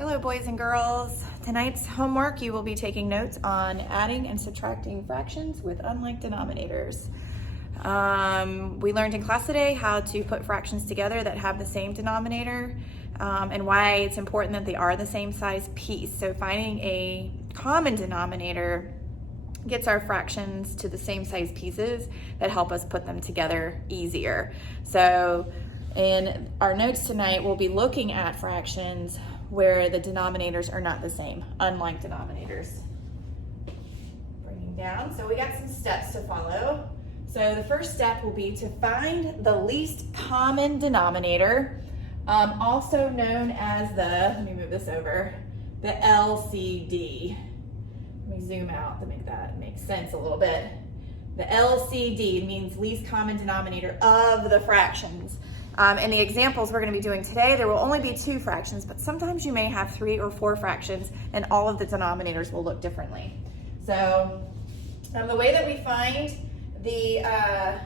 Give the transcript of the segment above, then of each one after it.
Hello boys and girls. Tonight's homework, you will be taking notes on adding and subtracting fractions with unlike denominators. We learned in class today how to put fractions together that have the same denominator and why it's important that they are the same size piece. So finding a common denominator gets our fractions to the same size pieces that help us put them together easier. So in our notes tonight, we'll be looking at fractions where the denominators are not the same, unlike denominators. Bringing down, so we got some steps to follow. So the first step will be to find the least common denominator, also known as the, let me move this over, the LCD. Let me zoom out to make that make sense a little bit. The LCD means least common denominator of the fractions. In the examples we're going to be doing today, there will only be 2 fractions, but sometimes you may have 3 or 4 fractions and all of the denominators will look differently. So the way that we find the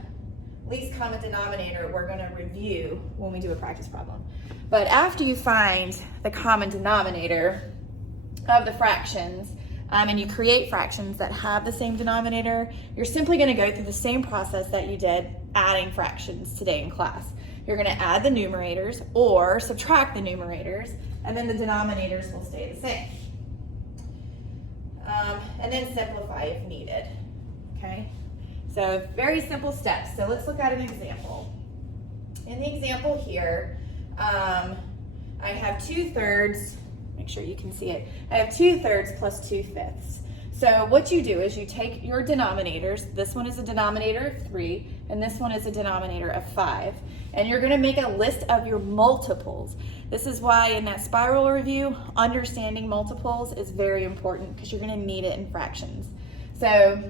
least common denominator, we're going to review when we do a practice problem. But after you find the common denominator of the fractions, and you create fractions that have the same denominator, you're simply going to go through the same process that you did adding fractions today in class. You're going to add the numerators or subtract the numerators, and then the denominators will stay the same. And then simplify if needed. Okay? So very simple steps. So let's look at an example. In the example here, I have 2/3. Make sure you can see it. I have 2/3 plus 2/5. So what you do is you take your denominators. This one is a denominator of 3, and this one is a denominator of 5. And you're going to make a list of your multiples. This is why in that spiral review, understanding multiples is very important because you're going to need it in fractions. So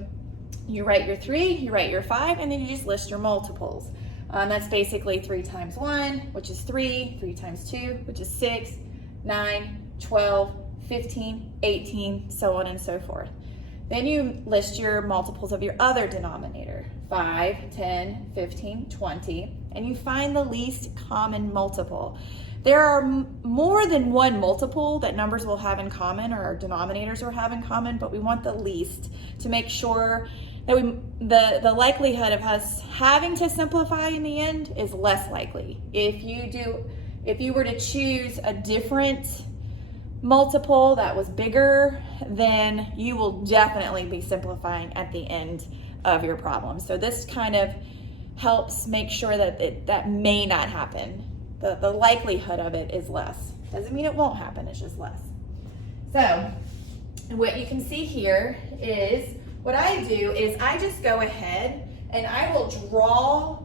you write your 3, you write your 5, and then you just list your multiples. That's basically 3 times 1, which is 3, 3 times 2, which is 6, 9, 12, 15, 18, so on and so forth. Then you list your multiples of your other denominator, 5, 10, 15, 20, and you find the least common multiple. There are more than one multiple that numbers will have in common or our denominators will have in common, but we want the least to make sure that the likelihood of us having to simplify in the end is less likely. If you were to choose a different multiple that was bigger, then you will definitely be simplifying at the end of your problem. So this kind of helps make sure that that may not happen. The likelihood of it is less. Doesn't mean it won't happen, it's just less. So what you can see here is what I do is I just go ahead and I will draw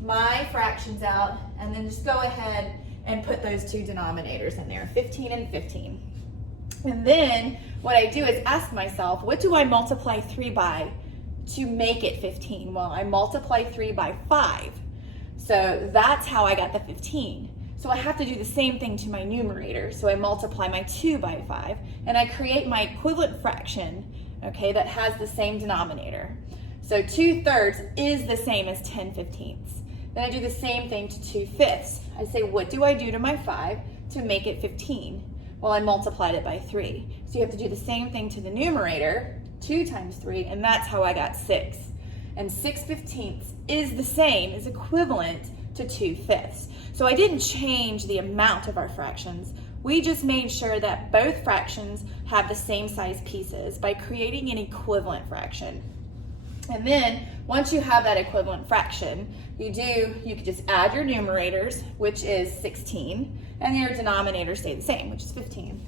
my fractions out and then just go ahead and put those 2 denominators in there, 15 and 15. And then what I do is ask myself, what do I multiply 3 by to make it 15? Well, I multiply 3 by 5. So that's how I got the 15. So I have to do the same thing to my numerator. So I multiply my 2 by 5 and I create my equivalent fraction, okay, that has the same denominator. So 2/3 is the same as 10/15. Then I do the same thing to 2/5. I say, what do I do to my 5 to make it 15? Well, I multiplied it by 3. So you have to do the same thing to the numerator, 2 times 3, and that's how I got 6. And 6/15 is the same, is equivalent to 2/5. So I didn't change the amount of our fractions. We just made sure that both fractions have the same size pieces by creating an equivalent fraction. And then once you have that equivalent fraction, you can just add your numerators, which is 16, and your denominators stay the same, which is 15.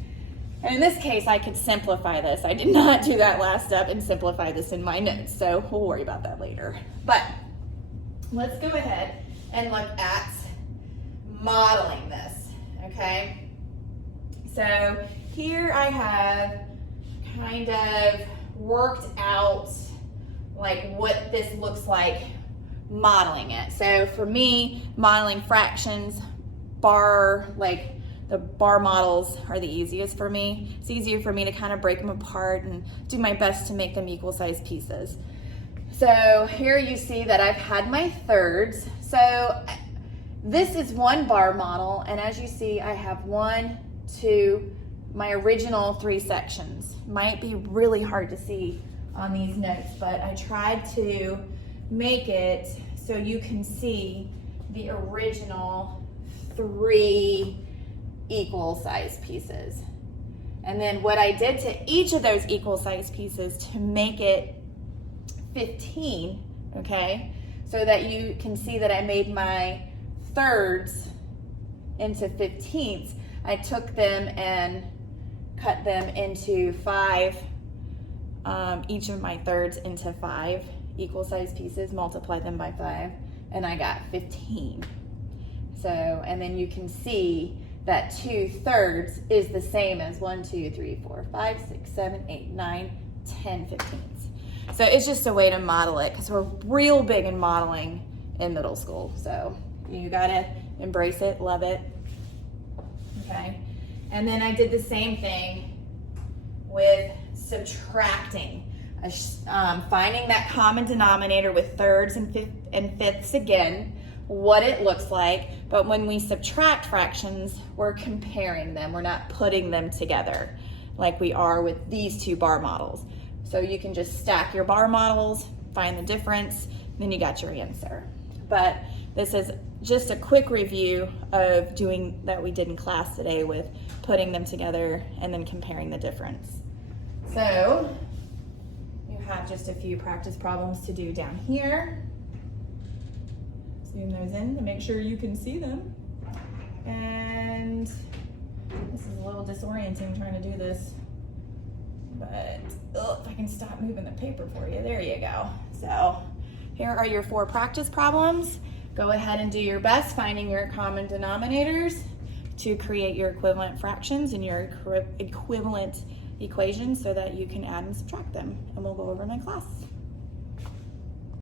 And in this case, I could simplify this. I did not do that last step and simplify this in my notes, so we'll worry about that later. But let's go ahead and look at modeling this, okay? So here I have kind of worked out like what this looks like modeling it. So for me, modeling fractions, the bar models are the easiest for me. It's easier for me to kind of break them apart and do my best to make them equal size pieces. So here you see that I've had my thirds. So This is one bar model, and as you see, I have 1, 2, my original 3 sections. Might be really hard to see on these notes, but I tried to make it so you can see the original 3 equal size pieces. And then what I did to each of those equal size pieces to make it 15, okay, so that you can see that I made my thirds into 15ths, I took them and cut them into 5, each of my thirds into 5 equal size pieces, multiplied them by 5, and I got 15. So, and then you can see that 2/3 is the same as 1, 2, 3, 4, 5, 6, 7, 8, 9, 10 15ths. So it's just a way to model it, because we're real big in modeling in middle school. So you gotta embrace it, love it, okay? And then I did the same thing with subtracting, finding that common denominator with thirds and fifths again, what it looks like. But when we subtract fractions, we're comparing them. We're not putting them together like we are with these 2 bar models. So you can just stack your bar models, find the difference, then you got your answer. But this is just a quick review of doing that we did in class today with putting them together and then comparing the difference. So you have just a few practice problems to do down here. Zoom those in to make sure you can see them. And this is a little disorienting trying to do this, but if I can stop moving the paper for you, there you go. So here are your 4 practice problems. Go ahead and do your best finding your common denominators to create your equivalent fractions and your equivalent equations so that you can add and subtract them. And we'll go over them in class.